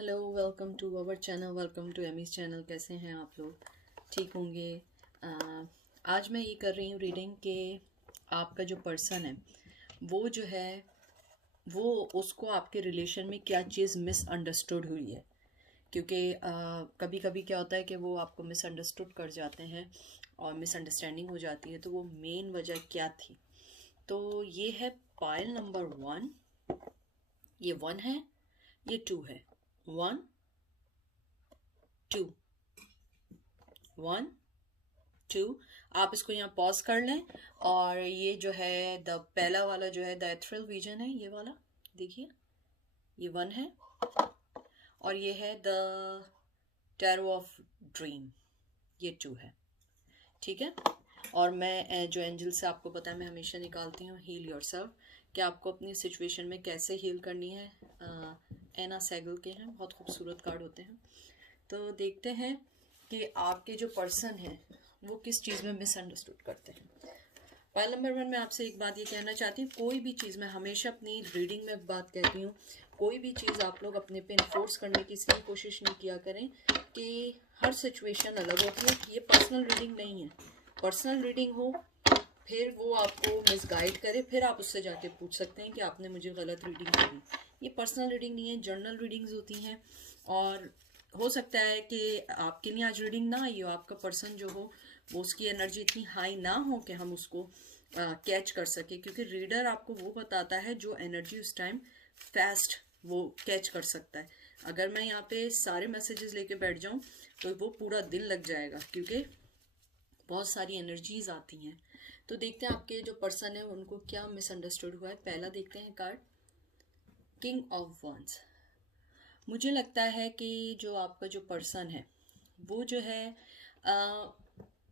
Hello, welcome to our channel, welcome to Amy's channel. कैसे हैं आप लोग? ठीक होंगे। आज मैं ये कर रही हूँ रीडिंग के आपका जो पर्सन है वो जो है वो उसको आपके रिलेशन में क्या चीज़ मिसअंडरस्टूड हुई है। क्योंकि कभी कभी क्या होता है कि वो आपको मिसअंडरस्टूड कर जाते हैं और मिसअंडरस्टैंडिंग हो जाती है। तो वो मेन वजह क्या थी? तो ये है पाइल नंबर 1। ये 1 है, ये 2 है। 1 2 1 2। आप इसको यहाँ पॉज कर लें। और ये जो है द पहला वाला जो है द एथरल विजन है, ये वाला देखिए, ये 1 है। और ये है द टैरो ऑफ ड्रीम, ये 2 है। ठीक है। और मैं जो एंजल से आपको पता है मैं हमेशा निकालती हूँ हील योरसेल्फ, कि आपको अपनी सिचुएशन में कैसे हील करनी है। एना सैगल के हैं, बहुत खूबसूरत कार्ड होते हैं। तो देखते हैं कि आपके जो पर्सन हैं वो किस चीज़ में मिसअंडरस्टूड करते हैं। पाइल नंबर 1 में आपसे एक बात ये कहना चाहती हूँ, कोई भी चीज़, मैं हमेशा अपनी रीडिंग में बात कहती हूँ, कोई भी चीज़ आप लोग अपने पे इन्फोर्स करने की इसलिए कोशिश नहीं किया करें कि हर सिचुएशन अलग होती है। ये पर्सनल रीडिंग नहीं है। पर्सनल रीडिंग हो फिर वो आपको मिसगाइड करे, फिर आप उससे जाके पूछ सकते हैं कि आपने मुझे गलत रीडिंग दी। ये पर्सनल रीडिंग नहीं है, जर्नल रीडिंग्स होती हैं। और हो सकता है कि आपके लिए आज रीडिंग ना आई हो, आपका पर्सन जो हो वो उसकी एनर्जी इतनी हाई ना हो कि हम उसको कैच कर सके। क्योंकि रीडर आपको वो बताता है जो एनर्जी उस टाइम फास्ट वो कैच कर सकता है। अगर मैं यहाँ पे सारे मैसेजेस लेके बैठ जाऊँ तो वो पूरा दिन लग जाएगा, क्योंकि बहुत सारी एनर्जीज आती हैं। तो देखते हैं आपके जो पर्सन है उनको क्या मिसअंडरस्टूड हुआ है। पहला देखते हैं कार्ड, किंग ऑफ वंस। मुझे लगता है कि जो आपका जो पर्सन है वो जो है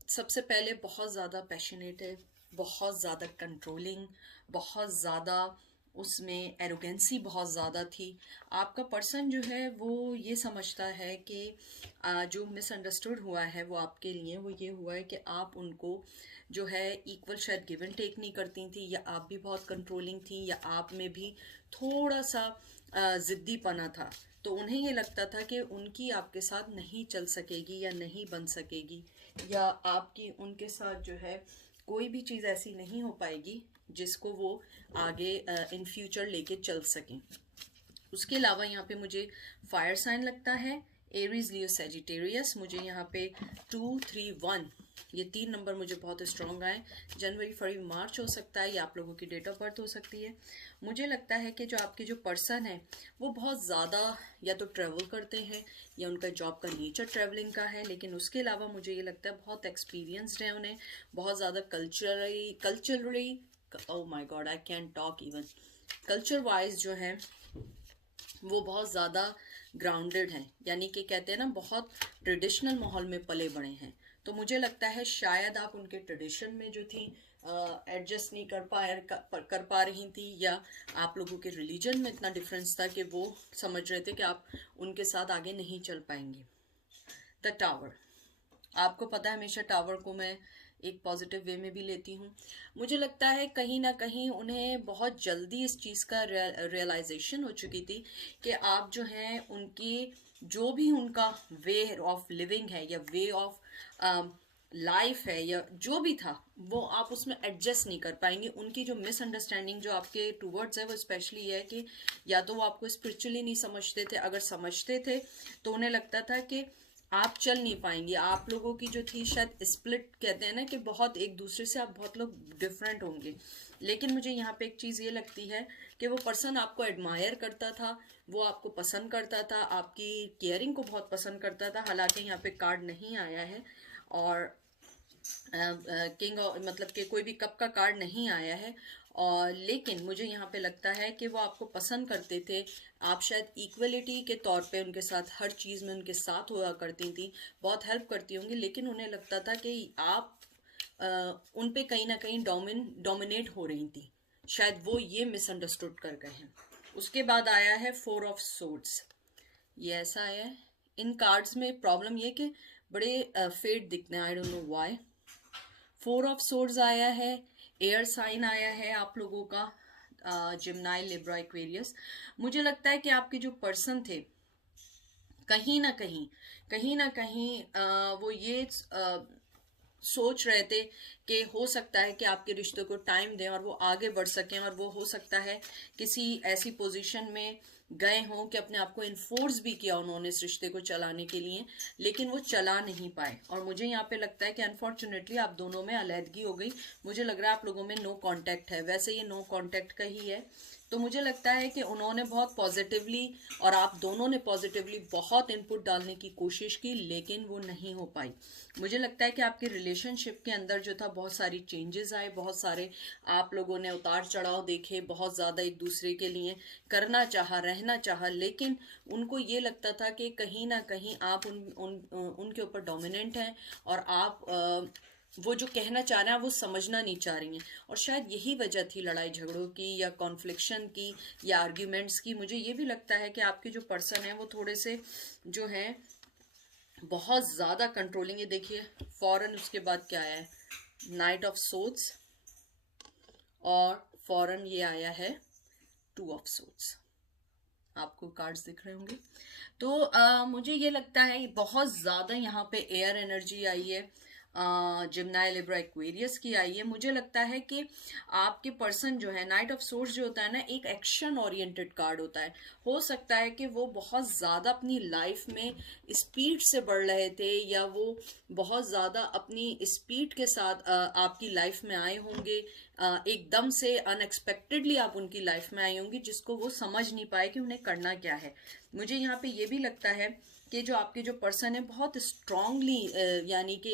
सबसे पहले बहुत ज़्यादा पैशनेट है, बहुत ज़्यादा कंट्रोलिंग, बहुत ज़्यादा उसमें एरोगेंसी बहुत ज़्यादा थी। आपका पर्सन जो है वो ये समझता है कि जो मिसअंडरस्टूड हुआ है वो आपके लिए वो ये हुआ है कि आप उनको जो है इक्वल शायद गिव एंड टेक नहीं करती थी, या आप भी बहुत कंट्रोलिंग थी, या आप में भी थोड़ा सा ज़िद्दीपना था। तो उन्हें ये लगता था कि उनकी आपके साथ नहीं चल सकेगी या नहीं बन सकेगी, या आपकी उनके साथ जो है कोई भी चीज़ ऐसी नहीं हो पाएगी जिसको वो आगे इन फ्यूचर लेके चल सकें। उसके अलावा यहाँ पे मुझे फायर साइन लगता है, एरीज, लियो, सेजिटेरियस। मुझे यहाँ पे 2 3 1 ये 3 नंबर मुझे बहुत स्ट्रॉन्ग आए। जनवरी, फरवरी, मार्च हो सकता है, या आप लोगों की डेट ऑफ बर्थ हो सकती है। मुझे लगता है कि जो आपके जो पर्सन है वो बहुत ज़्यादा या तो ट्रैवल करते हैं या उनका जॉब का नेचर ट्रैवलिंग का है। लेकिन उसके अलावा मुझे ये लगता है बहुत एक्सपीरियंस्ड है उन्हें, बहुत ज़्यादा culturally oh my God, I can talk even, culture wise जो है वो बहुत ज़्यादा ग्राउंडेड हैं। यानी कि कहते हैं ना, बहुत ट्रेडिशनल माहौल में पले बड़े हैं। तो मुझे लगता है शायद आप उनके ट्रेडिशन में जो थी एडजस्ट नहीं कर पा रही थी, या आप लोगों के रिलीजन में इतना डिफरेंस था कि वो समझ रहे थे कि आप उनके साथ आगे नहीं चल पाएंगे। द टावर, आपको पता है हमेशा टावर को मैं एक पॉजिटिव वे में भी लेती हूँ। मुझे लगता है कहीं ना कहीं उन्हें बहुत जल्दी इस चीज़ का रियलाइजेशन हो चुकी थी कि आप जो हैं उनकी जो भी उनका वे ऑफ लिविंग है या वे ऑफ लाइफ है या जो भी था वो आप उसमें एडजस्ट नहीं कर पाएंगे। उनकी जो मिसअंडरस्टैंडिंग जो आपके टूवर्ड्स है वो स्पेशली ये है कि या तो वो आपको स्पिरिचुअली नहीं समझते थे, अगर समझते थे तो उन्हें लगता था कि आप चल नहीं पाएंगे। आप लोगों की जो थी शायद स्प्लिट, कहते हैं ना कि बहुत एक दूसरे से आप बहुत लोग डिफरेंट होंगे। लेकिन मुझे यहाँ पे एक चीज़ ये लगती है कि वो पर्सन आपको एडमायर करता था, वो आपको पसंद करता था, आपकी केयरिंग को बहुत पसंद करता था। हालांकि यहाँ पे कार्ड नहीं आया है और किंग मतलब कि कोई भी कप का कार्ड नहीं आया है। और लेकिन मुझे यहाँ पे लगता है कि वो आपको पसंद करते थे। आप शायद इक्वलिटी के तौर पे उनके साथ हर चीज़ में उनके साथ हुआ करती थी, बहुत हेल्प करती होंगी। लेकिन उन्हें लगता था कि आप उन पे कहीं ना कहीं डोमिनेट हो रही थी। शायद वो ये मिसअंडरस्टूड कर गए हैं। उसके बाद आया है 4 ऑफ सोर्ड्स, ये ऐसा है। इन कार्ड्स में प्रॉब्लम ये कि बड़े फेड दिखते हैं, I don't know why. 4 of swords आया है, एयर साइन आया है आप लोगों का, जिम्नाई, लिब्रा, एक्वेरियस। मुझे लगता है कि आपके जो पर्सन थे कहीं ना कहीं वो ये सोच रहे थे कि हो सकता है कि आपके रिश्ते को टाइम दें और वो आगे बढ़ सकें, और वो हो सकता है किसी ऐसी पोजीशन में गए हों कि अपने आप को इन्फोर्स भी किया उन्होंने इस रिश्ते को चलाने के लिए, लेकिन वो चला नहीं पाए। और मुझे यहाँ पे लगता है कि अनफॉर्चुनेटली आप दोनों में अलहदगी हो गई। मुझे लग रहा है आप लोगों में नो कांटेक्ट है, वैसे ये नो कांटेक्ट का ही है। तो मुझे लगता है कि उन्होंने बहुत पॉजिटिवली और आप दोनों ने पॉजिटिवली बहुत इनपुट डालने की कोशिश की, लेकिन वो नहीं हो पाई। मुझे लगता है कि आपके रिलेशनशिप के अंदर जो था बहुत सारी चेंजेस आए, बहुत सारे आप लोगों ने उतार चढ़ाव देखे, बहुत ज़्यादा एक दूसरे के लिए करना चाहा, रहना चाहा, लेकिन उनको ये लगता था कि कहीं ना कहीं आप उनके ऊपर डोमिनेंट हैं और आप वो जो कहना चाह रहे हैं वो समझना नहीं चाह रही हैं। और शायद यही वजह थी लड़ाई झगड़ों की या कॉन्फ्लिक्शन की या आर्ग्यूमेंट्स की। मुझे ये भी लगता है कि आपके जो पर्सन है वो थोड़े से जो हैं बहुत ज़्यादा कंट्रोलिंग है। देखिए फौरन उसके बाद क्या आया है, नाइट ऑफ सोर्ड्स, और फौरन ये आया है टू ऑफ सोर्ड्स। आपको कार्ड्स दिख रहे होंगे। तो मुझे ये लगता है बहुत ज़्यादा यहाँ पे एयर एनर्जी आई है, जिम्नाई लिब्रा एक्वेरियस की आई है। मुझे लगता है कि आपके पर्सन जो है, नाइट ऑफ सोर्स जो होता है ना, एक एक्शन ओरिएंटेड कार्ड होता है। हो सकता है कि वो बहुत ज़्यादा अपनी लाइफ में स्पीड से बढ़ रहे थे, या वो बहुत ज़्यादा अपनी स्पीड के साथ आपकी लाइफ में आए होंगे, एकदम से अनएक्सपेक्टेडली आप उनकी लाइफ में आई होंगी, जिसको वो समझ नहीं पाए कि उन्हें करना क्या है। मुझे यहाँ पे ये भी लगता है कि जो आपके जो पर्सन है बहुत स्ट्रांगली यानी कि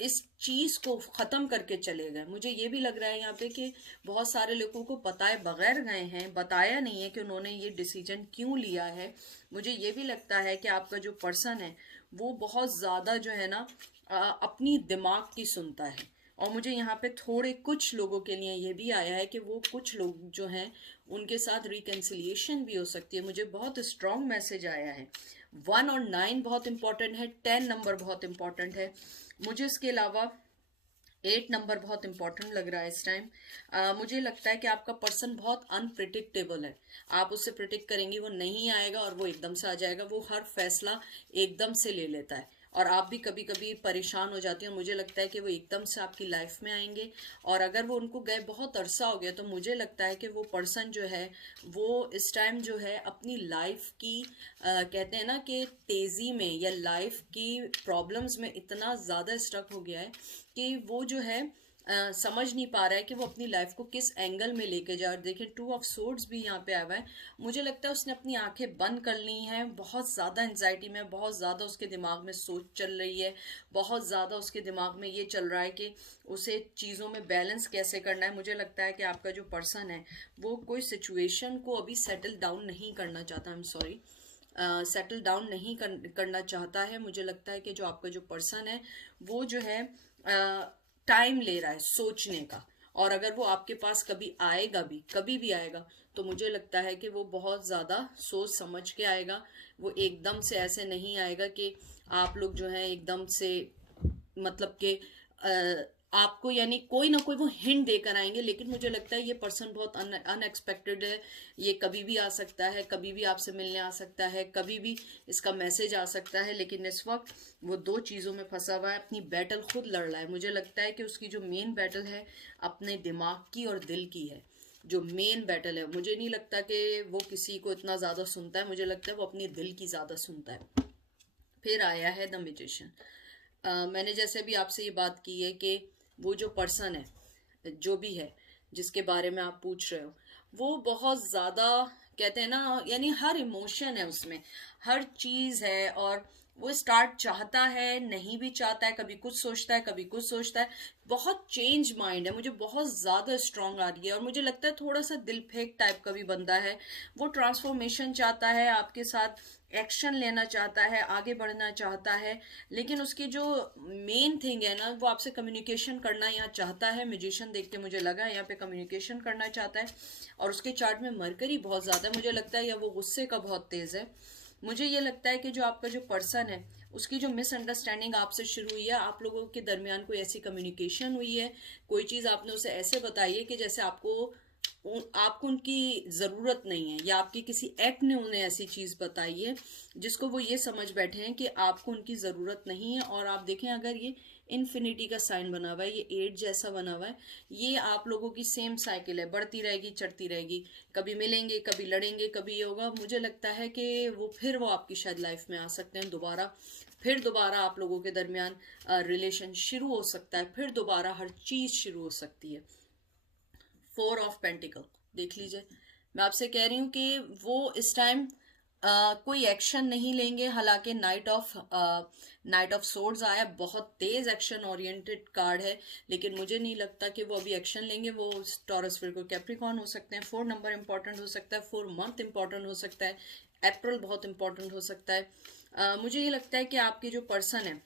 इस चीज को खत्म करके चले गए। मुझे ये भी लग रहा है यहाँ पे कि बहुत सारे लोगों को बताए बगैर गए हैं, बताया नहीं है कि उन्होंने ये डिसीजन क्यों लिया है। मुझे ये भी लगता है कि आपका जो पर्सन है वो बहुत ज्यादा जो है ना अपनी दिमाग की सुनता है। और मुझे यहाँ पे थोड़े कुछ लोगों के लिए ये भी आया है कि वो कुछ लोग जो हैं उनके साथ रिकन्सिलिएशन भी हो सकती है। मुझे बहुत स्ट्रॉन्ग मैसेज आया है। 1 और 9 बहुत इंपॉर्टेंट है, 10 नंबर बहुत इंपॉर्टेंट है। मुझे इसके अलावा 8 नंबर बहुत इंपॉर्टेंट लग रहा है इस टाइम। मुझे लगता है कि आपका पर्सन बहुत अनप्रिडिक्टेबल है। आप उससे प्रिडिक्ट करेंगे वो नहीं आएगा और वो एकदम से आ जाएगा। वो हर फैसला एकदम से ले लेता है और आप भी कभी कभी परेशान हो जाती हैं। मुझे लगता है कि वो एकदम से आपकी लाइफ में आएंगे, और अगर वो उनको गए बहुत अरसा हो गया तो मुझे लगता है कि वो पर्सन जो है वो इस टाइम जो है अपनी लाइफ की कहते हैं ना कि तेजी में या लाइफ की प्रॉब्लम्स में इतना ज़्यादा स्टक हो गया है कि वो जो है समझ नहीं पा रहा है कि वो अपनी लाइफ को किस एंगल में लेके जा। देखिए 2 ऑफ सोर्ड्स भी यहाँ पे आया हुआ है। मुझे लगता है उसने अपनी आंखें बंद कर ली हैं, बहुत ज़्यादा एंजाइटी में, बहुत ज़्यादा उसके दिमाग में सोच चल रही है, बहुत ज़्यादा उसके दिमाग में ये चल रहा है कि उसे चीज़ों में बैलेंस कैसे करना है। मुझे लगता है कि आपका जो पर्सन है वो कोई सिचुएशन को अभी सेटल डाउन नहीं करना चाहता। I am sorry, settle down नहीं करना चाहता है। मुझे लगता है कि जो आपका जो पर्सन है वो जो है टाइम ले रहा है सोचने का, और अगर वो आपके पास कभी आएगा भी, कभी भी आएगा, तो मुझे लगता है कि वो बहुत ज़्यादा सोच समझ के आएगा। वो एकदम से ऐसे नहीं आएगा कि आप लोग जो है एकदम से मतलब कि आपको यानी कोई ना कोई वो हिंट देकर आएंगे। लेकिन मुझे लगता है ये पर्सन बहुत अनएक्सपेक्टेड है। ये कभी भी आ सकता है, कभी भी आपसे मिलने आ सकता है, कभी भी इसका मैसेज आ सकता है। लेकिन इस वक्त वो 2 चीज़ों में फंसा हुआ है, अपनी बैटल खुद लड़ रहा है। मुझे लगता है कि उसकी जो मेन बैटल है अपने दिमाग की और दिल की है। जो मेन बैटल है, मुझे नहीं लगता कि वो किसी को इतना ज़्यादा सुनता है, मुझे लगता है वो अपने दिल की ज़्यादा सुनता है। फिर आया है द मैजिशियन। मैंने जैसे भी आपसे ये बात की है कि वो जो पर्सन है, जो भी है जिसके बारे में आप पूछ रहे हो, वो बहुत ज़्यादा कहते हैं ना, यानी हर इमोशन है उसमें, हर चीज़ है, और वो स्टार्ट चाहता है, नहीं भी चाहता है, कभी कुछ सोचता है, कभी कुछ सोचता है। बहुत चेंज माइंड है, मुझे बहुत ज़्यादा स्ट्रांग आ रही है। और मुझे लगता है थोड़ा सा दिल फेंक टाइप का भी बंदा है। वो ट्रांसफॉर्मेशन चाहता है, आपके साथ एक्शन लेना चाहता है, आगे बढ़ना चाहता है, लेकिन उसकी जो मेन थिंग है ना, वो आपसे कम्युनिकेशन करना यहाँ चाहता है। म्यूजिशियन देख के मुझे लगा यहाँ पे कम्युनिकेशन करना चाहता है। और उसके चार्ट में मरकरी बहुत ज़्यादा है, मुझे लगता है या वो गुस्से का बहुत तेज़ है। मुझे ये लगता है कि जो आपका जो पर्सन है उसकी जो मिसअंडरस्टैंडिंग आपसे शुरू हुई है, आप लोगों के दरमियान कोई ऐसी कम्युनिकेशन हुई है, कोई चीज़ आपने उसे ऐसे बताई है कि जैसे आपको आपको उनकी ज़रूरत नहीं है, या आपके किसी एक्ट ने उन्हें ऐसी चीज़ बताई है जिसको वो ये समझ बैठे हैं कि आपको उनकी ज़रूरत नहीं है। और आप देखें, अगर ये इन्फिनिटी का साइन बना हुआ है, ये 8 जैसा बना हुआ है, ये आप लोगों की सेम साइकिल है, बढ़ती रहेगी, चढ़ती रहेगी। कभी मिलेंगे, कभी लड़ेंगे, कभी ये होगा। मुझे लगता है कि वो आपकी शायद लाइफ में आ सकते हैं दोबारा। फिर दोबारा आप लोगों के दरमियान रिलेशन शुरू हो सकता है, फिर दोबारा हर चीज़ शुरू हो सकती है। 4 ऑफ पेंटिकल देख लीजिए। मैं आपसे कह रही हूँ कि वो इस टाइम कोई एक्शन नहीं लेंगे। हालांकि नाइट ऑफ सोर्ड्स आया, बहुत तेज एक्शन ओरिएंटेड कार्ड है, लेकिन मुझे नहीं लगता कि वो अभी एक्शन लेंगे। वो टॉरस, विर्गो, कैप्रिकॉर्न हो सकते हैं। 4 नंबर इंपॉर्टेंट हो सकता है, 4 मंथ इंपॉर्टेंट हो सकता है, अप्रैल बहुत इंपॉर्टेंट हो सकता है। मुझे ये लगता है कि आपके जो पर्सन है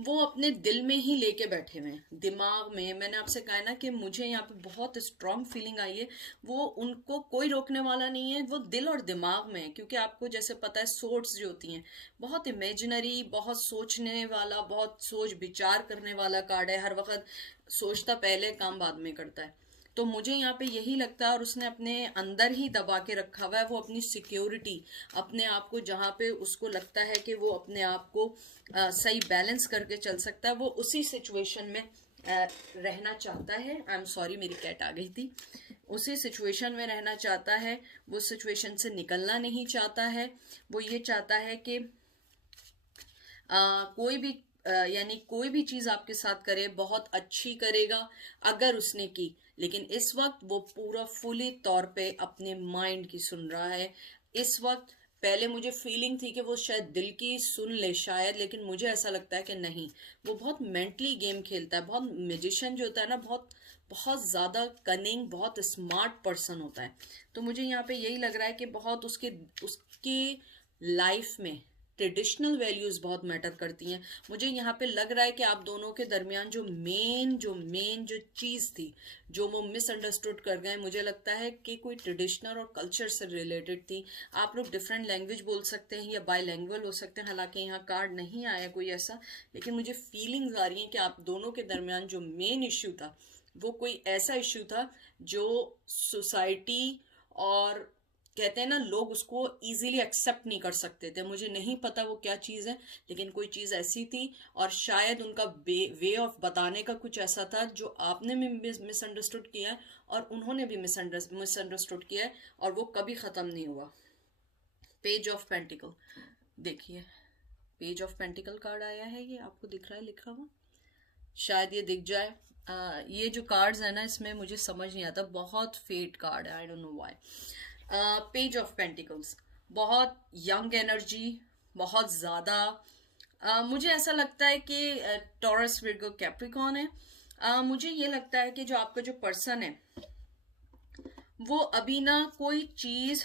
वो अपने दिल में ही लेके बैठे हुए हैं, दिमाग में। मैंने आपसे कहा है ना कि मुझे यहाँ पे बहुत स्ट्रांग फीलिंग आई है। वो उनको कोई रोकने वाला नहीं है, वो दिल और दिमाग में है। क्योंकि आपको जैसे पता है, सोर्ड्स जो होती हैं बहुत इमेजिनरी, बहुत सोचने वाला, बहुत सोच विचार करने वाला कार्ड है। हर वक्त सोचता पहले, काम बाद में करता है। तो मुझे यहाँ पे यही लगता है, और उसने अपने अंदर ही दबा के रखा हुआ है वो अपनी सिक्योरिटी, अपने आप को, जहाँ पे उसको लगता है कि वो अपने आप को सही बैलेंस करके चल सकता है, वो उसी सिचुएशन में रहना चाहता है। आई एम सॉरी, मेरी कैट आ गई थी। उसी सिचुएशन में रहना चाहता है, वो सिचुएशन से निकलना नहीं चाहता है। वो ये चाहता है कि कोई भी यानी कोई भी चीज आपके साथ करे, बहुत अच्छी करेगा अगर उसने की, लेकिन इस वक्त वो पूरा फुली तौर पे अपने माइंड की सुन रहा है। इस वक्त पहले मुझे फीलिंग थी कि वो शायद दिल की सुन ले शायद, लेकिन मुझे ऐसा लगता है कि नहीं, वो बहुत मेंटली गेम खेलता है। बहुत म्यूजिशियन जो होता है ना, बहुत बहुत ज्यादा कनिंग, बहुत स्मार्ट पर्सन होता है। तो मुझे यहाँ पे यही लग रहा है कि बहुत उसके उसकी लाइफ में ट्रेडिशनल वैल्यूज बहुत मैटर करती हैं। मुझे यहाँ पे लग रहा है कि आप दोनों के दरमियान जो मेन जो चीज थी, जो वो मिसअंडरस्टूड कर गए, मुझे लगता है कि कोई ट्रेडिशनल और कल्चर से रिलेटेड थी। आप लोग डिफरेंट लैंग्वेज बोल सकते हैं या बायलैंग्वेज हो सकते हैं। हालांकि यहाँ कार्ड नहीं आया कोई ऐसा, लेकिन मुझे फीलिंग्स आ रही हैं कि आप दोनों के दरमियान जो मेन इश्यू था, वो कोई ऐसा इश्यू था जो सोसाइटी और कहते हैं ना, लोग उसको इजीली एक्सेप्ट नहीं कर सकते थे। मुझे नहीं पता वो क्या चीज़ है, लेकिन कोई चीज़ ऐसी थी, और शायद उनका वे ऑफ बताने का कुछ ऐसा था जो आपने भी मिसअंडरस्टूड किया है और उन्होंने भी मिसअंडरस्टूड किया है, और वो कभी ख़त्म नहीं हुआ। पेज ऑफ पेंटिकल देखिए, पेज ऑफ पेंटिकल कार्ड आया है, ये आपको दिख रहा है लिखा हुआ, शायद ये दिख जाए। ये जो कार्ड्स है ना, इसमें मुझे समझ नहीं आता, बहुत फेट कार्ड है, I don't know why. Page of pentacles, बहुत यंग एनर्जी, बहुत ज़्यादा। मुझे ऐसा लगता है कि टॉरस, विर्गो, कैप्रिकॉर्न है। मुझे ये लगता है कि जो आपका जो पर्सन है वो अभी ना कोई चीज़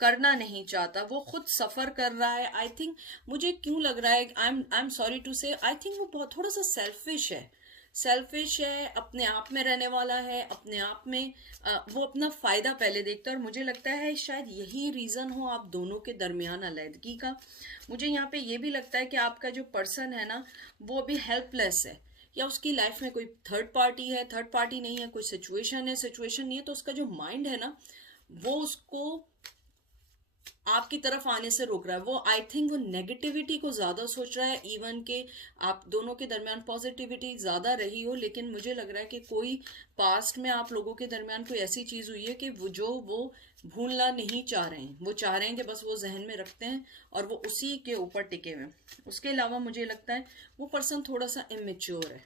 करना नहीं चाहता, वो खुद सफर कर रहा है। आई थिंक, मुझे क्यों लग रहा है, आई एम सॉरी टू से, आई थिंक वो बहुत थोड़ा सा सेल्फिश है, अपने आप में रहने वाला है, अपने आप में वो अपना फायदा पहले देखता है। और मुझे लगता है शायद यही रीजन हो आप दोनों के दरमियान अलैदगी का। मुझे यहाँ पे ये भी लगता है कि आपका जो पर्सन है ना, वो अभी हेल्पलेस है, या उसकी लाइफ में कोई थर्ड पार्टी है, थर्ड पार्टी नहीं है, कोई सिचुएशन है, सिचुएशन नहीं है, तो उसका जो माइंड है ना, वो उसको आपकी तरफ आने से रोक रहा है। वो आई थिंक वो नेगेटिविटी को ज्यादा सोच रहा है, इवन के आप दोनों के दरमियान पॉजिटिविटी ज्यादा रही हो, लेकिन मुझे लग रहा है कि कोई पास्ट में आप लोगों के दरमियान कोई ऐसी चीज हुई है कि वो भूलना नहीं चाह रहे हैं। वो चाह रहे हैं कि बस वो जहन में रखते हैं और वो उसी के ऊपर टिके हुए। उसके अलावा मुझे लगता है वो पर्सन थोड़ा सा इमेच्योर है,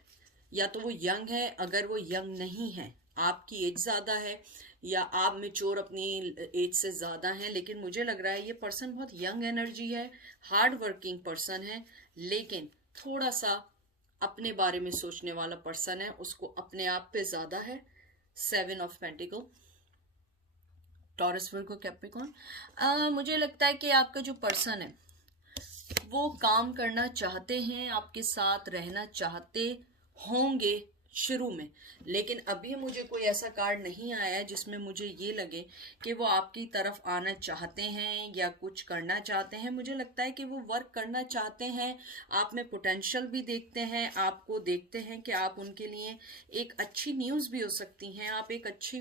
या तो वो यंग है। अगर वो यंग नहीं है, आपकी एज ज्यादा है, या आप मेच्योर अपनी एज से ज्यादा हैं, लेकिन मुझे लग रहा है ये पर्सन बहुत यंग एनर्जी है, हार्ड वर्किंग पर्सन है, लेकिन थोड़ा सा अपने बारे में सोचने वाला पर्सन है, उसको अपने आप पे ज्यादा है। 7 of pentacle, taurus, Virgo, Capricorn. मुझे लगता है कि आपका जो पर्सन है वो काम करना चाहते हैं, आपके साथ रहना चाहते होंगे शुरू में, लेकिन अभी मुझे कोई ऐसा कार्ड नहीं आया है जिसमें मुझे ये लगे कि वो आपकी तरफ आना चाहते हैं या कुछ करना चाहते हैं। मुझे लगता है कि वो वर्क करना चाहते हैं, आप में पोटेंशियल भी देखते हैं, आपको देखते हैं कि आप उनके लिए एक अच्छी न्यूज़ भी हो सकती हैं, आप एक अच्छी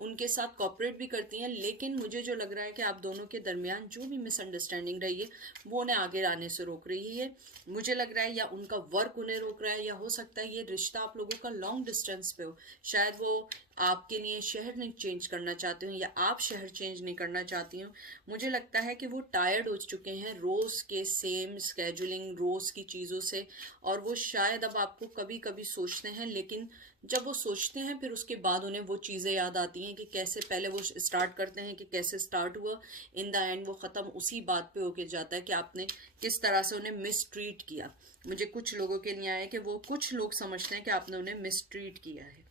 उनके साथ कॉपरेट भी करती हैं। लेकिन मुझे जो लग रहा है कि आप दोनों के दरमियान जो भी मिसअंडरस्टैंडिंग रही है वो उन्हें आगे आने से रोक रही है, मुझे लग रहा है, या उनका वर्क उन्हें रोक रहा है, या हो सकता है ये रिश्ता आप लोगों का लॉन्ग डिस्टेंस पे हो। शायद वो आपके लिए शहर नहीं चेंज करना चाहते हो या आप शहर चेंज नहीं करना चाहती हो। मुझे लगता है कि वो टायर्ड हो चुके हैं रोज के सेम स्केजुलिंग, रोज की चीज़ों से, और वो शायद अब आपको कभी कभी सोचते हैं, लेकिन जब वो सोचते हैं फिर उसके बाद उन्हें वो चीज़ें याद आती हैं कि कैसे पहले वो स्टार्ट करते हैं कि कैसे स्टार्ट हुआ, इन द एंड वो ख़त्म उसी बात पे होके जाता है कि आपने किस तरह से उन्हें मिसट्रीट किया। मुझे कुछ लोगों के लिए आया कि वो कुछ लोग समझते हैं कि आपने उन्हें मिसट्रीट किया है।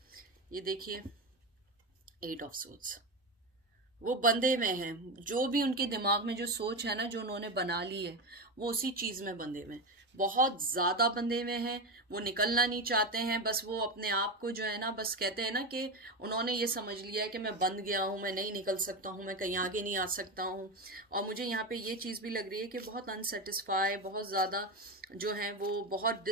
ये देखिए 8 ऑफ सोर्ड्स, वो बंधे में हैं, जो भी उनके दिमाग में जो सोच है ना जो उन्होंने बना ली है वो उसी चीज़ में बंधे में, बहुत ज़्यादा बंधे हुए हैं। वो निकलना नहीं चाहते हैं, बस वो अपने आप को जो है ना, बस कहते हैं ना कि उन्होंने ये समझ लिया है कि मैं बंध गया हूँ, मैं नहीं निकल सकता हूँ, मैं कहीं आगे नहीं आ सकता हूँ। और मुझे यहाँ पे ये चीज़ भी लग रही है कि बहुत अनसेटिस्फाई, बहुत ज़्यादा जो है वो बहुत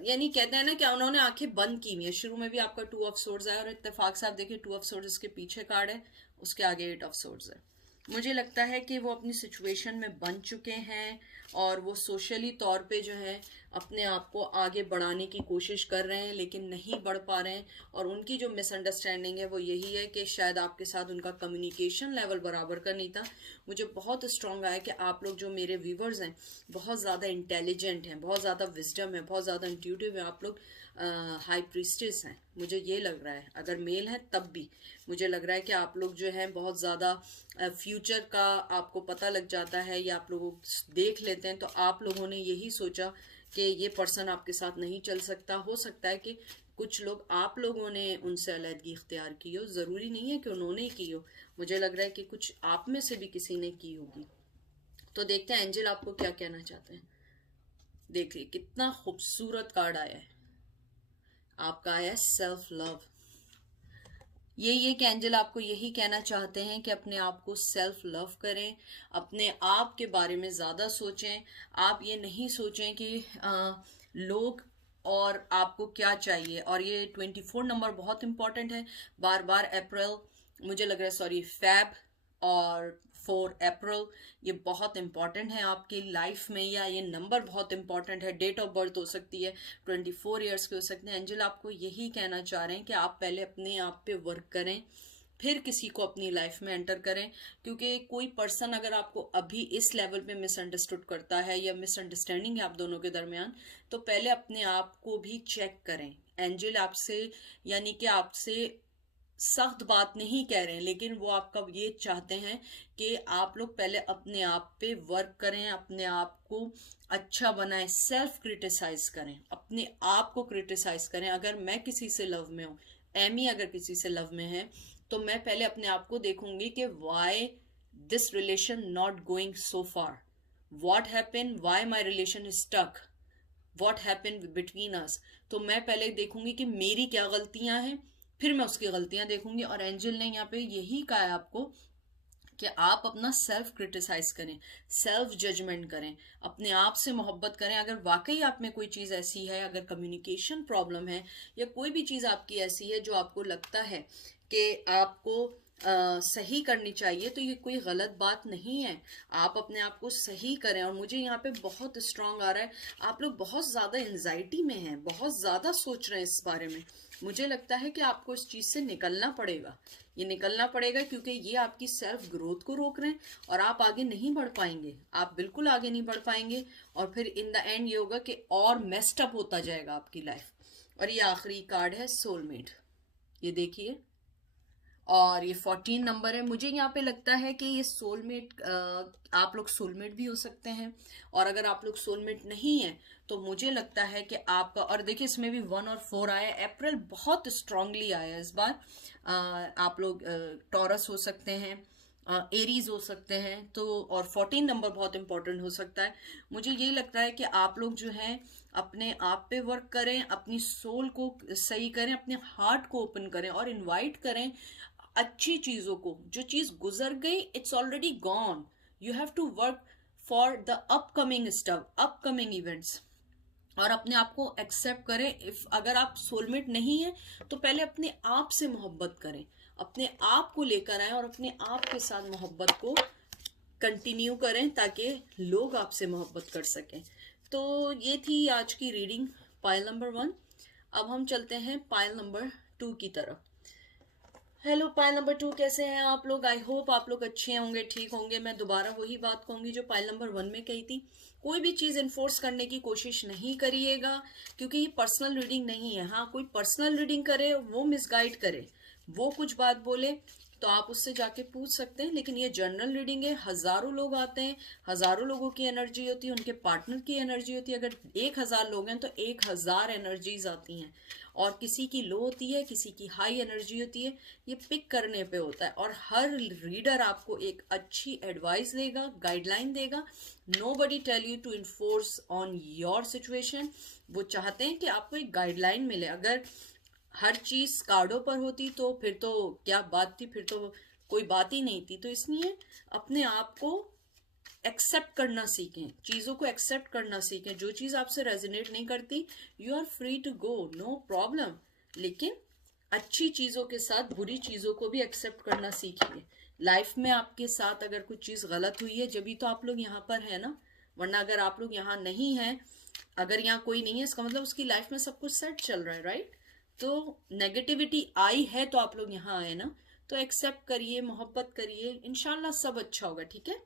यानी कहते हैं ना कि उन्होंने आंखें बंद की हुई है। शुरू में भी आपका 2 ऑफ सोर्ड्स आया और इत्तेफाक से आप देखिए 2 ऑफ सोर्ड्स इसके पीछे कार्ड है, उसके आगे 8 ऑफ सोर्ड्स है। मुझे लगता है कि वो अपनी सिचुएशन में बन चुके हैं और वो सोशली तौर पे जो है अपने आप को आगे बढ़ाने की कोशिश कर रहे हैं लेकिन नहीं बढ़ पा रहे हैं। और उनकी जो मिसअंडरस्टैंडिंग है वो यही है कि शायद आपके साथ उनका कम्युनिकेशन लेवल बराबर का नहीं था। मुझे बहुत स्ट्रांग आया कि आप लोग जो मेरे व्यूवर्स हैं बहुत ज़्यादा इंटेलिजेंट हैं, बहुत ज़्यादा विजडम है, बहुत ज़्यादा इंट्यूटिव है, आप लोग हाई प्रीस्टेस हैं। मुझे ये लग रहा है, अगर मेल है तब भी मुझे लग रहा है कि आप लोग जो है बहुत ज़्यादा फ्यूचर का आपको पता लग जाता है या आप लोग देख लेते हैं, तो आप लोगों ने यही सोचा कि ये पर्सन आपके साथ नहीं चल सकता। हो सकता है कि कुछ लोग आप लोगों ने उनसे अलहदगी इख्तियार की हो, ज़रूरी नहीं है कि उन्होंने ही की हो, मुझे लग रहा है कि कुछ आप में से भी किसी ने की होगी। तो देखते हैं एंजल आपको क्या कहना चाहते हैं। देखिए कितना खूबसूरत कार्ड आया है, आपका आया है सेल्फ लव। ये कि एंजल आपको यही कहना चाहते हैं कि अपने आप को सेल्फ लव करें, अपने आप के बारे में ज़्यादा सोचें। आप ये नहीं सोचें कि लोग और आपको क्या चाहिए। और ये 24 नंबर बहुत इंपॉर्टेंट है, बार बार अप्रैल, मुझे लग रहा है सॉरी फैब और 4 अप्रैल, ये बहुत इंपॉर्टेंट है आपकी लाइफ में, या ये नंबर बहुत इंपॉर्टेंट है। डेट ऑफ बर्थ हो सकती है, 24 ईयर्स के हो सकते हैं। एंजल आपको यही कहना चाह रहे हैं कि आप पहले अपने आप पे वर्क करें, फिर किसी को अपनी लाइफ में एंटर करें। क्योंकि कोई पर्सन अगर आपको अभी इस लेवल पे मिसअंडरस्टूड करता है या मिसअंडरस्टैंडिंग है आप दोनों के दरमियान, तो पहले अपने आप को भी चेक करें। एंजल आपसे यानी कि आपसे सख्त बात नहीं कह रहे हैं, लेकिन वो आपका ये चाहते हैं कि आप लोग पहले अपने आप पे वर्क करें, अपने आप को अच्छा बनाएं, सेल्फ क्रिटिसाइज करें, अपने आप को क्रिटिसाइज करें। अगर मैं किसी से लव में हूँ, एमी अगर किसी से लव में है, तो मैं पहले अपने आप को देखूंगी कि why this relation not going so far, what happen, why my relation is stuck, what happen between us. तो मैं पहले देखूंगी कि मेरी क्या गलतियां हैं, फिर मैं उसकी गलतियां देखूंगी। और एंजल ने यहाँ पे यही कहा है आपको कि आप अपना सेल्फ क्रिटिसाइज करें, सेल्फ जजमेंट करें, अपने आप से मोहब्बत करें। अगर वाकई आप में कोई चीज़ ऐसी है, अगर कम्युनिकेशन प्रॉब्लम है या कोई भी चीज़ आपकी ऐसी है जो आपको लगता है कि आपको सही करनी चाहिए, तो ये कोई गलत बात नहीं है, आप अपने आप को सही करें। और मुझे यहाँ पे बहुत स्ट्रांग आ रहा है, आप लोग बहुत ज़्यादा एंजाइटी में हैं, बहुत ज़्यादा सोच रहे हैं इस बारे में। मुझे लगता है कि आपको इस चीज़ से निकलना पड़ेगा, ये निकलना पड़ेगा, क्योंकि ये आपकी सेल्फ ग्रोथ को रोक रहे हैं और आप आगे नहीं बढ़ पाएंगे, आप बिल्कुल आगे नहीं बढ़ पाएंगे। और फिर इन द एंड ये होगा कि और मेस्ड अप होता जाएगा आपकी लाइफ। और ये आखिरी कार्ड है सोलमेट, ये देखिए, और ये 14 नंबर है। मुझे यहाँ पे लगता है कि ये सोलमेट, आप लोग सोलमेट भी हो सकते हैं, और अगर आप लोग सोलमेट नहीं है तो मुझे लगता है कि आपका, और देखिए इसमें भी 1 और 4 आया, अप्रैल बहुत स्ट्रांगली आया इस बार। आप लोग टॉरस हो सकते हैं, एरीज हो सकते हैं, तो और 14 नंबर बहुत इंपॉर्टेंट हो सकता है। मुझे यही लगता है कि आप लोग जो हैं अपने आप पे वर्क करें, अपनी सोल को सही करें, अपने हार्ट को ओपन करें और इनवाइट करें अच्छी चीजों को। जो चीज गुजर गई, it's already gone. You have to work for the upcoming stuff, upcoming events. और अपने आप को एक्सेप्ट करें। इफ अगर आप सोलमेट नहीं है तो पहले अपने आप से मोहब्बत करें, अपने आप को लेकर आए और अपने आप के साथ मोहब्बत को कंटिन्यू करें ताकि लोग आपसे मोहब्बत कर सकें। तो ये थी आज की रीडिंग पाइल नंबर 1। अब हम चलते हैं पाइल नंबर 2 की तरफ। हेलो पाइल नंबर 2, कैसे हैं आप लोग? आई होप आप लोग अच्छे होंगे, ठीक होंगे। मैं दोबारा वही बात कहूंगी जो पाइल नंबर 1 में कही थी। कोई भी चीज इन्फोर्स करने की कोशिश नहीं करिएगा, क्योंकि ये पर्सनल रीडिंग नहीं है। हाँ, कोई पर्सनल रीडिंग करे, वो मिसगाइड करे, वो कुछ बात बोले तो आप उससे जाके पूछ सकते हैं, लेकिन ये जनरल रीडिंग है। हजारों लोग आते हैं, हजारों लोगों की एनर्जी होती है, उनके पार्टनर की एनर्जी होती है। अगर 1000 लोग हैं तो 1000 एनर्जीज आती हैं, और किसी की लो होती है, किसी की हाई एनर्जी होती है। ये पिक करने पे होता है, और हर रीडर आपको एक अच्छी एडवाइस देगा, गाइडलाइन देगा। Nobody tell you to enforce on your situation. वो चाहते हैं कि आपको एक गाइडलाइन मिले। अगर हर चीज कार्डों पर होती तो फिर तो क्या बात थी, फिर तो कोई बात ही नहीं थी। तो इसलिए अपने आप को एक्सेप्ट करना सीखें, चीजों को एक्सेप्ट करना सीखें। जो चीज आपसे रेजोनेट नहीं करती, you are free to go, no problem. लेकिन अच्छी चीजों के साथ बुरी चीजों को भी एक्सेप्ट करना सीखिए। लाइफ में आपके साथ अगर कुछ चीज गलत हुई है, जब तो आप लोग यहाँ पर है ना, वरना अगर आप लोग यहाँ नहीं है, अगर यहाँ कोई नहीं है, इसका मतलब उसकी लाइफ में सब कुछ सेट चल रहा है, राइट? तो नेगेटिविटी आई है तो आप लोग यहाँ आए ना, तो एक्सेप्ट करिए, मोहब्बत करिए, इंशाल्लाह सब अच्छा होगा, ठीक है।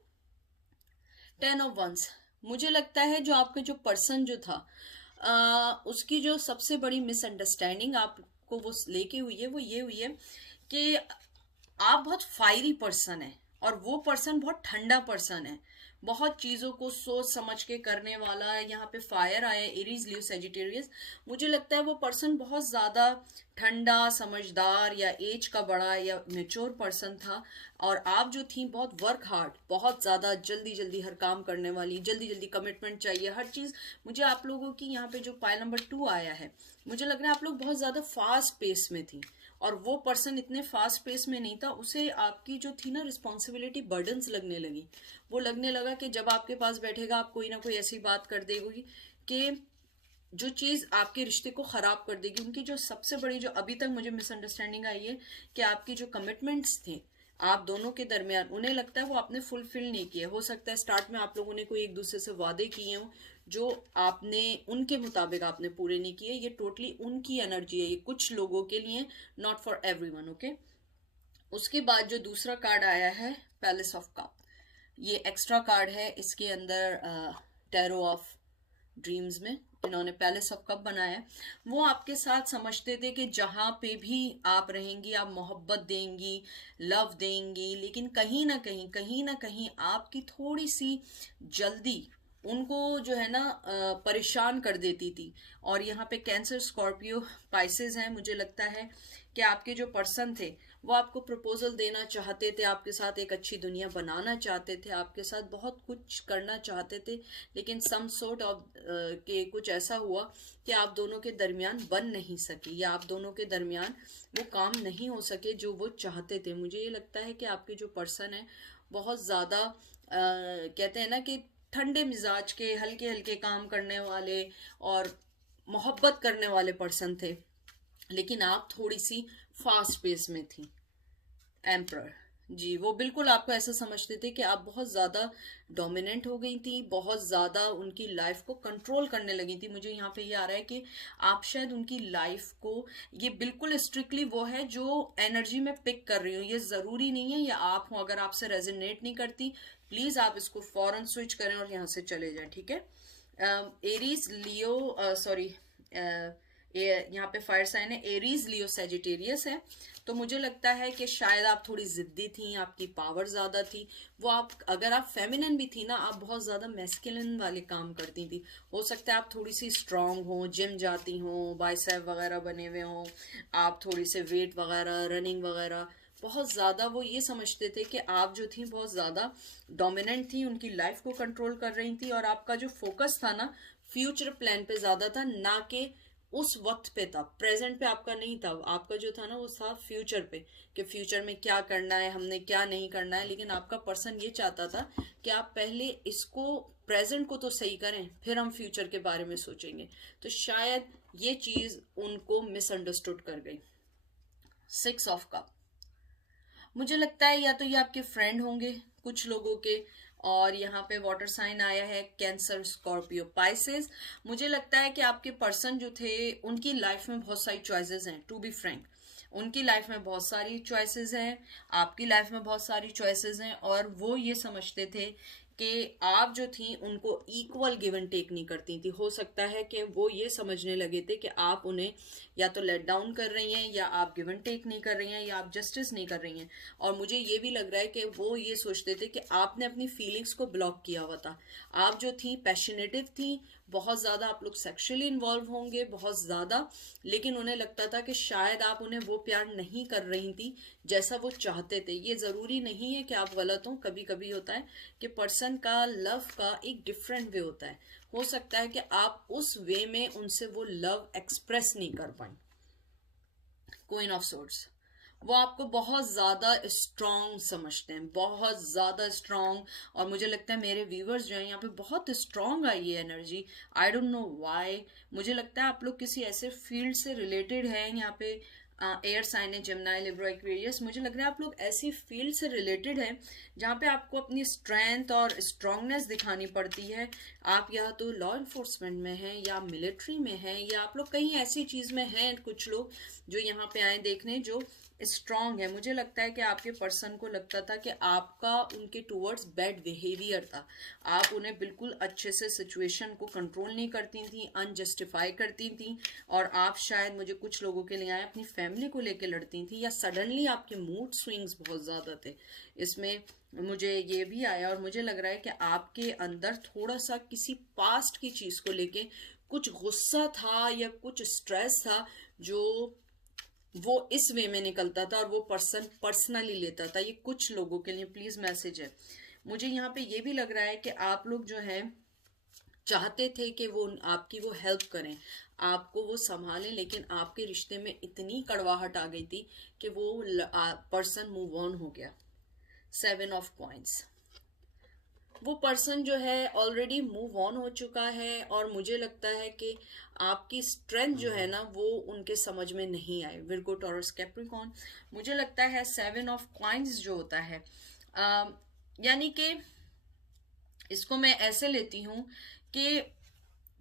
10 ऑफ वंस। मुझे लगता है जो आपके जो पर्सन जो था, उसकी जो सबसे बड़ी मिसअंडरस्टैंडिंग आपको वो लेके हुई है, वो ये हुई है कि आप बहुत फायरी पर्सन है और वो पर्सन बहुत ठंडा पर्सन है, बहुत चीजों को सोच समझ के करने वाला है। यहाँ पे फायर आया है, एरीज लियो सेजिटेरियस। मुझे लगता है वो पर्सन बहुत ज्यादा ठंडा, समझदार या एज का बड़ा या मेच्योर पर्सन था, और आप जो थी बहुत वर्क हार्ड, बहुत ज्यादा जल्दी जल्दी हर काम करने वाली, जल्दी जल्दी कमिटमेंट चाहिए हर चीज। मुझे आप लोगों की यहाँ पे जो पाइल नंबर 2 आया है, मुझे लग रहा है आप लोग बहुत ज्यादा फास्ट पेस में थी, और वो पर्सन इतने फास्ट पेस में नहीं था। उसे आपकी जो थी ना रिस्पॉन्सिबिलिटी बर्डन्स लगने लगी। वो लगने लगा कि जब आपके पास बैठेगा आप कोई ना कोई ऐसी बात कर देगी कि जो चीज आपके रिश्ते को खराब कर देगी। उनकी जो सबसे बड़ी जो अभी तक मुझे मिसअंडरस्टैंडिंग आई है कि आपकी जो कमिटमेंट्स थे आप दोनों के दरमियान, उन्हें लगता है वो आपने फुलफिल नहीं किया। हो सकता है स्टार्ट में आप लोगों ने कोई एक दूसरे से वादे किए हों जो आपने उनके मुताबिक आपने पूरे नहीं किए। ये टोटली उनकी एनर्जी है, ये कुछ लोगों के लिए, नॉट फॉर एवरीवन, ओके। उसके बाद जो दूसरा कार्ड आया है, पैलेस ऑफ कप, ये एक्स्ट्रा कार्ड है। इसके अंदर टैरो ऑफ ड्रीम्स में इन्होंने पैलेस ऑफ कप बनाया। वो आपके साथ समझते थे कि जहां पे भी आप रहेंगी आप मोहब्बत देंगी, लव देंगी, लेकिन कहीं ना कहीं आपकी थोड़ी सी जल्दी उनको जो है ना परेशान कर देती थी। और यहाँ पे कैंसर, स्कॉर्पियो, पाइसेस हैं। मुझे लगता है कि आपके जो पर्सन थे वो आपको प्रपोजल देना चाहते थे, आपके साथ एक अच्छी दुनिया बनाना चाहते थे, आपके साथ बहुत कुछ करना चाहते थे, लेकिन सम सॉर्ट ऑफ के कुछ ऐसा हुआ कि आप दोनों के दरमियान बन नहीं सकी, या आप दोनों के दरमियान वो काम नहीं हो सके जो वो चाहते थे। मुझे ये लगता है कि आपके जो पर्सन है बहुत ज्यादा कहते हैं ना कि ठंडे मिजाज के, हल्के हल्के काम करने वाले और मोहब्बत करने वाले पर्सन थे, लेकिन आप थोड़ी सी फास्ट पेस में थी। एम्प्रर जी, वो बिल्कुल आपको ऐसा समझते थे कि आप बहुत ज्यादा डोमिनेंट हो गई थी, बहुत ज्यादा उनकी लाइफ को कंट्रोल करने लगी थी। मुझे यहाँ पे ये आ रहा है कि आप शायद उनकी लाइफ को, ये बिल्कुल स्ट्रिक्टली वो है जो एनर्जी में पिक कर रही हूँ, ये जरूरी नहीं है ये आप हो। अगर आपसे रेजोनेट नहीं करती, प्लीज आप इसको फौरन स्विच करें और यहाँ से चले जाएं, ठीक है। एरीज लियो, सॉरी, यहाँ पे फायर साइन है, एरीज लियो सेजिटेरियस है। तो मुझे लगता है कि शायद आप थोड़ी जिद्दी थी, आपकी पावर ज्यादा थी। वो आप, अगर आप फेमिनिन भी थी ना, आप बहुत ज्यादा मैस्कुलिन वाले काम करती थी। हो सकता है आप थोड़ी सी स्ट्रांग हो, जिम जाती हो, बाइसेप वगैरह बने हुए हो, आप थोड़ी से वेट वगैरह, रनिंग वगैरह बहुत ज़्यादा वो ये समझते थे कि आप जो थी बहुत ज़्यादा डोमिनेंट थी, उनकी लाइफ को कंट्रोल कर रही थी, और आपका जो फोकस था ना फ्यूचर प्लान पे ज़्यादा था, ना कि उस वक्त पे था, प्रेजेंट पे आपका नहीं था। आपका जो था ना वो था फ्यूचर पे, कि फ्यूचर में क्या करना है, हमने क्या नहीं करना है। लेकिन आपका पर्सन ये चाहता था कि आप पहले इसको, प्रेजेंट को तो सही करें, फिर हम फ्यूचर के बारे में सोचेंगे। तो शायद ये चीज उनको मिसअंडरस्टूड कर गई। 6 ऑफ कप, मुझे लगता है या तो ये आपके फ्रेंड होंगे कुछ लोगों के, और यहाँ पे वाटर साइन आया है कैंसर, स्कॉर्पियो, पाइसेस। मुझे लगता है कि आपके पर्सन जो थे उनकी लाइफ में बहुत सारी चॉइसेस हैं, टू बी फ्रैंक। उनकी लाइफ में बहुत सारी चॉइसेस हैं, आपकी लाइफ में बहुत सारी चॉइसेस हैं, और वो ये समझते थे कि आप जो थी उनको इक्वल गिव एंड टेक नहीं करती थी। हो सकता है कि वो ये समझने लगे थे कि आप उन्हें या तो लेट डाउन कर रही हैं, या आप गिव एंड टेक नहीं कर रही हैं, या आप जस्टिस नहीं कर रही हैं। और मुझे ये भी लग रहा है कि वो ये सोचते थे कि आपने अपनी फीलिंग्स को ब्लॉक किया हुआ था। आप जो थी पैशनेटिव थी, बहुत ज़्यादा आप लोग सेक्सुअली इन्वॉल्व होंगे, बहुत ज़्यादा, लेकिन उन्हें लगता था कि शायद आप उन्हें वो प्यार नहीं कर रही थी जैसा वो चाहते थे। ये ज़रूरी नहीं है कि आप गलत हो, कभी कभी होता है कि पर्सन का लव का एक डिफरेंट वे होता है। हो सकता है कि आप उस वे में उनसे वो लव एक्सप्रेस नहीं कर पाए। क्वीन ऑफ सोर्ड्स, वो आपको बहुत ज़्यादा स्ट्रॉन्ग समझते हैं, बहुत ज़्यादा स्ट्रॉन्ग। और मुझे लगता है मेरे व्यूवर्स जो हैं यहाँ पे बहुत स्ट्रॉन्ग आई ये energy, I don't know why. मुझे लगता है आप लोग किसी ऐसे फील्ड से रिलेटेड हैं यहाँ पे। एयर साइन है जेमिनी, लिब्रा, एक्वेरियस। मुझे लग रहा है आप लोग ऐसी फील्ड से रिलेटेड हैं जहाँ पे आपको अपनी स्ट्रेंथ और स्ट्रांगनेस दिखानी पड़ती है। आप या तो लॉ इन्फोर्समेंट में हैं, या मिलिट्री में हैं, या आप लोग कहीं ऐसी चीज़ में हैं, कुछ लोग जो यहाँ पे आए देखने जो स्ट्रांग है। मुझे लगता है कि आपके पर्सन को लगता था कि आपका उनके टूवर्ड्स बैड बिहेवियर था। आप उन्हें बिल्कुल अच्छे से सिचुएशन को कंट्रोल नहीं करती थी, अनजस्टिफाई करती थी, और आप शायद, मुझे कुछ लोगों के लिए आए, अपनी फैमिली को लेकर लड़ती थी, या सडनली आपके मूड स्विंग्स बहुत ज़्यादा थे। इसमें मुझे ये भी आया, और मुझे लग रहा है कि आपके अंदर थोड़ा सा किसी पास्ट की चीज़ को लेके कुछ गुस्सा था या कुछ स्ट्रेस था, जो वो इस वे में निकलता था और वो पर्सन पर्सनली लेता था। ये कुछ लोगों के लिए प्लीज मैसेज है। मुझे यहाँ पे ये भी लग रहा है कि आप लोग जो है चाहते थे कि वो आपकी वो हेल्प करें, आपको वो संभालें, लेकिन आपके रिश्ते में इतनी कड़वाहट आ गई थी कि वो पर्सन मूव ऑन हो गया। 7 ऑफ कॉइंस, वो पर्सन जो है ऑलरेडी मूव ऑन हो चुका है, और मुझे लगता है कि आपकी स्ट्रेंथ जो है ना वो उनके समझ में नहीं आए। Virgo, taurus, Capricorn. मुझे लगता है 7 ऑफ कॉइंस जो होता है, यानी कि इसको मैं ऐसे लेती हूँ कि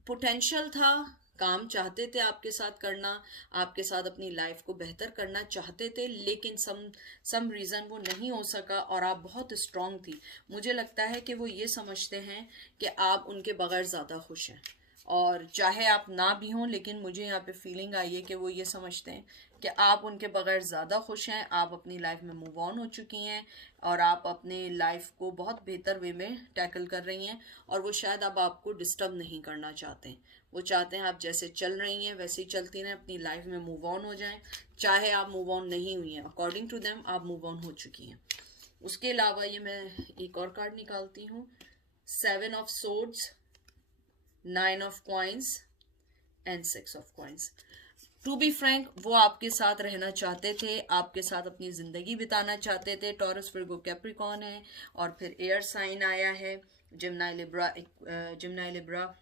पोटेंशियल था, काम चाहते थे आपके साथ करना, आपके साथ अपनी लाइफ को बेहतर करना चाहते थे, लेकिन सम रीज़न वो नहीं हो सका, और आप बहुत स्ट्रांग थी। मुझे लगता है कि वो ये समझते हैं कि आप उनके बगैर ज़्यादा खुश हैं, और चाहे आप ना भी हों, लेकिन मुझे यहाँ पे फीलिंग आई है कि वो ये समझते हैं कि आप उनके बगैर ज़्यादा खुश हैं। आप अपनी लाइफ में मूव ऑन हो चुकी हैं, और आप अपने लाइफ को बहुत बेहतर वे में टैकल कर रही हैं, और वो शायद अब आपको डिस्टर्ब नहीं करना चाहते। वो चाहते हैं आप जैसे चल रही हैं वैसे ही चलती रहें, अपनी लाइफ में मूव ऑन हो जाएं, चाहे आप मूव ऑन नहीं हुई हैं। अकॉर्डिंग टू देम आप मूव ऑन हो चुकी हैं। उसके अलावा ये मैं एक और कार्ड निकालती हूँ, 7 of swords, 9 of coins and 6 of coins. To be frank, वो आपके साथ रहना चाहते थे, आपके साथ अपनी जिंदगी बिताना चाहते थे। टॉरस, विर्गो, कैप्रिकॉर्न है, और फिर एयर साइन आया है जेमिनी, लिब्रा,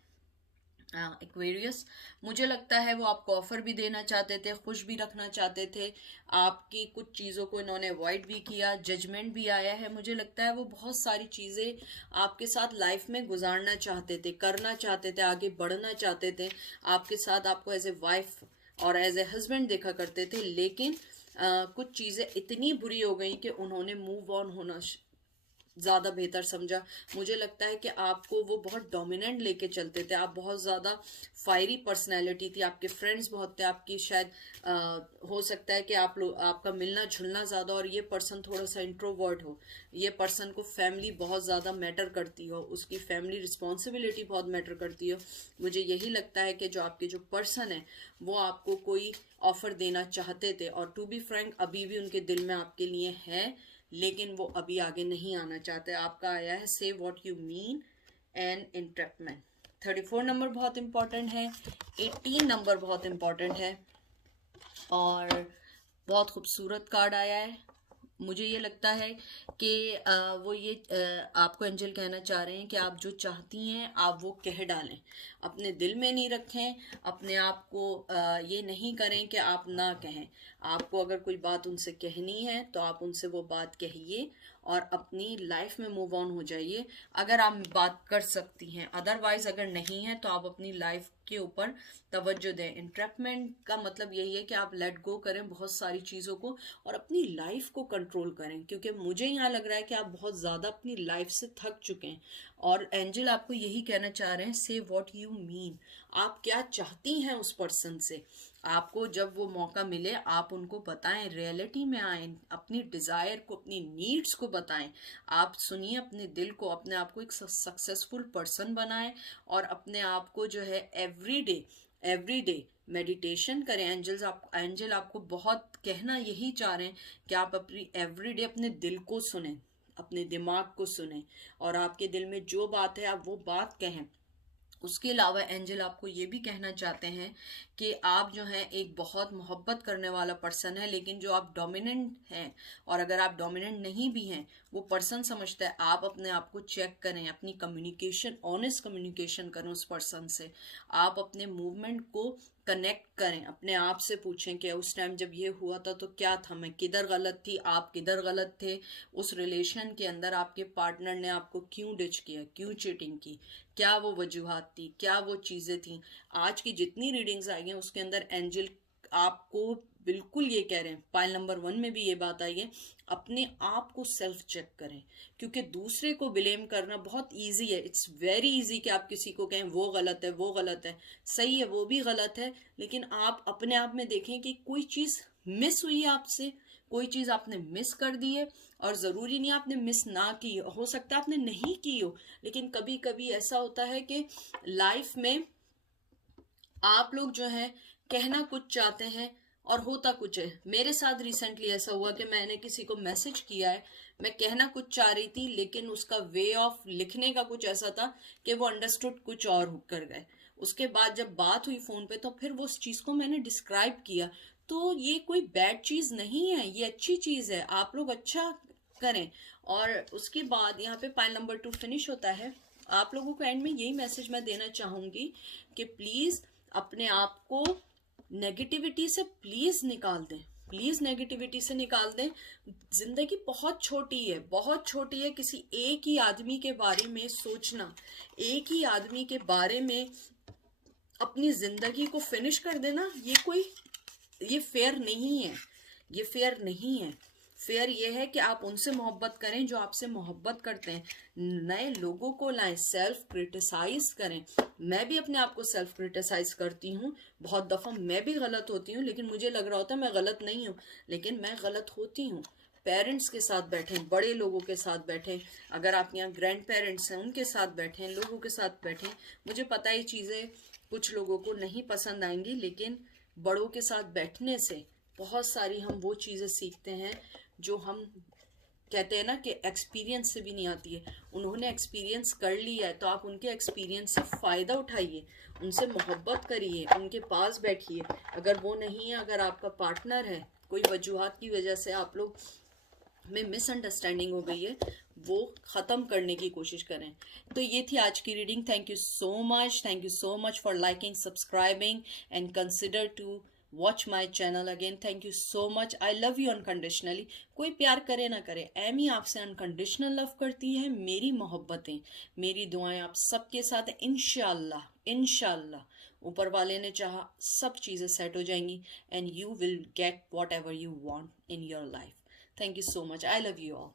एक्वेरियस। मुझे लगता है वो आपको ऑफर भी देना चाहते थे, खुश भी रखना चाहते थे। आपकी कुछ चीज़ों को इन्होंने अवॉइड भी किया, जजमेंट भी आया है। मुझे लगता है वो बहुत सारी चीज़ें आपके साथ लाइफ में गुजारना चाहते थे, करना चाहते थे, आगे बढ़ना चाहते थे आपके साथ, आपको एज ए वाइफ और एज ए हस्बैंड देखा करते थे। लेकिन कुछ चीज़ें इतनी बुरी हो गई कि उन्होंने मूव ऑन होना ज़्यादा बेहतर समझा। मुझे लगता है कि आपको वो बहुत डोमिनेंट लेके चलते थे, आप बहुत ज़्यादा फायरी पर्सनैलिटी थी, आपके फ्रेंड्स बहुत थे, आपकी शायद हो सकता है कि आप लोग आपका मिलना जुलना ज़्यादा, और ये पर्सन थोड़ा सा इंट्रोवर्ट हो, ये पर्सन को फैमिली बहुत ज़्यादा मैटर करती हो, उसकी फैमिली रिस्पॉन्सिबिलिटी बहुत मैटर करती हो। मुझे यही लगता है कि जो आपके जो पर्सन है वो आपको कोई ऑफर देना चाहते थे, और टू बी फ्रैंक अभी भी उनके दिल में आपके लिए है, लेकिन वो अभी आगे नहीं आना चाहते। आपका आया है से what you mean and entrapment. 34 number बहुत इंपॉर्टेंट है, 18 नंबर बहुत इंपॉर्टेंट है, और बहुत खूबसूरत कार्ड आया है। मुझे ये लगता है कि वो ये आपको एंजल कहना चाह रहे हैं कि आप जो चाहती हैं आप वो कह डालें, अपने दिल में नहीं रखें, अपने आप को ये नहीं करें कि आप ना कहें। आपको अगर कोई बात उनसे कहनी है तो आप उनसे वो बात कहिए और अपनी लाइफ में मूव ऑन हो जाइए, अगर आप बात कर सकती हैं। अदरवाइज अगर नहीं है तो आप अपनी लाइफ के ऊपर तवज्जो दें। इंट्रैपमेंट का मतलब यही है कि आप लेट गो करें बहुत सारी चीज़ों को और अपनी लाइफ को कंट्रोल करें, क्योंकि मुझे यहाँ लग रहा है कि आप बहुत ज़्यादा अपनी लाइफ से थक चुके हैं, और एंजल आपको यही कहना चाह रहे हैं से व्हाट यू मीन। आप क्या चाहती हैं उस पर्सन से, आपको जब वो मौका मिले आप उनको बताएं, रियलिटी में आए, अपनी डिज़ायर को, अपनी नीड्स को बताएं। आप सुनिए अपने दिल को, अपने आप को एक सक्सेसफुल पर्सन बनाएं, और अपने आप को जो है एवरी डे मेडिटेशन करें। एंजल आपको बहुत कहना यही चाह रहे हैं कि आप अपनी एवरीडे अपने दिल को सुने, अपने दिमाग को सुने, और आपके दिल में जो बात है आप वो बात कहें। उसके अलावा एंजल आपको ये भी कहना चाहते हैं कि आप जो हैं एक बहुत मोहब्बत करने वाला पर्सन है, लेकिन जो आप डोमिनेंट हैं, और अगर आप डोमिनेंट नहीं भी हैं, वो पर्सन समझता है। आप अपने आप को चेक करें, अपनी कम्युनिकेशन, ऑनेस्ट कम्युनिकेशन करें उस पर्सन से। आप अपने मूवमेंट को कनेक्ट करें, अपने आप से पूछें कि उस टाइम जब ये हुआ था तो क्या था, मैं किधर गलत थी, आप किधर गलत थे, उस रिलेशन के अंदर आपके पार्टनर ने आपको क्यों डिच किया, क्यों चीटिंग की, क्या वो वजूहात थी, क्या वो चीज़ें थी। आज की जितनी रीडिंग्स आई हैं उसके अंदर एंजल आपको बिल्कुल ये कह रहे हैं, पाइल नंबर 1 में भी ये बात आई है, अपने आप को सेल्फ चेक करें, क्योंकि दूसरे को ब्लेम करना बहुत इजी है। इट्स वेरी इजी कि आप किसी को कहें वो गलत है, वो गलत है, सही है वो भी गलत है, लेकिन आप अपने आप में देखें कि कोई चीज़ मिस हुई है आपसे, कोई चीज़ आपने मिस कर दी है, और ज़रूरी नहीं आपने मिस ना की हो सकता है आपने नहीं की हो, लेकिन कभी कभी ऐसा होता है कि लाइफ में आप लोग जो है कहना कुछ चाहते हैं और होता कुछ है। मेरे साथ रिसेंटली ऐसा हुआ कि मैंने किसी को मैसेज किया है, मैं कहना कुछ चाह रही थी, लेकिन उसका वे ऑफ लिखने का कुछ ऐसा था कि वो अंडरस्टूड कुछ और कर गए। उसके बाद जब बात हुई फोन पे तो फिर वो उस चीज को मैंने डिस्क्राइब किया। तो ये कोई बैड चीज नहीं है, ये अच्छी चीज है, आप लोग अच्छा करें। और उसके बाद यहाँ पे पाइल नंबर 2 फिनिश होता है। आप लोगों को एंड में यही मैसेज मैं देना चाहूंगी कि प्लीज अपने आप को नेगेटिविटी से प्लीज निकाल दें, प्लीज नेगेटिविटी से निकाल दें। जिंदगी बहुत छोटी है, बहुत छोटी है। किसी एक ही आदमी के बारे में सोचना, एक ही आदमी के बारे में अपनी जिंदगी को फिनिश कर देना, ये फेयर नहीं है, ये फेयर नहीं है। फेयर ये है कि आप उनसे मोहब्बत करें जो आपसे मोहब्बत करते हैं, नए लोगों को लाएं, सेल्फ क्रिटिसाइज करें। मैं भी अपने आप को सेल्फ क्रिटिसाइज करती हूँ, बहुत दफ़ा मैं भी गलत होती हूँ, लेकिन मुझे लग रहा होता है मैं गलत नहीं हूँ, लेकिन मैं गलत होती हूँ। पेरेंट्स के साथ बैठें, बड़े लोगों के साथ बैठें, अगर आप यहाँ ग्रैंड पेरेंट्स हैं उनके साथ बैठें, लोगों के साथ बैठें। मुझे पता है ये चीज़ें कुछ लोगों को नहीं पसंद आएंगी, लेकिन बड़ों के साथ बैठने से बहुत सारी हम वो चीज़ें सीखते हैं जो हम कहते हैं ना कि एक्सपीरियंस से भी नहीं आती है। उन्होंने एक्सपीरियंस कर लिया है तो आप उनके एक्सपीरियंस से फ़ायदा उठाइए, उनसे मोहब्बत करिए, उनके पास बैठिए। अगर वो नहीं है, अगर आपका पार्टनर है, कोई वजूहात की वजह से आप लोग में मिसअंडरस्टैंडिंग हो गई है, वो ख़त्म करने की कोशिश करें। तो ये थी आज की reading. Thank you so much for liking, subscribing and consider to watch my channel again. Thank you so much. I love you unconditionally. कोई प्यार करे ना करे, एमी आपसे अनकंडीशनल लव करती है। मेरी मोहब्बतें, मेरी दुआएं आप सबके साथ हैं। इंशाल्लाह ऊपर वाले ने चाहा सब चीज़ें सेट हो जाएंगी, and you will get what ever you want in your life. Thank you so much. I love you all.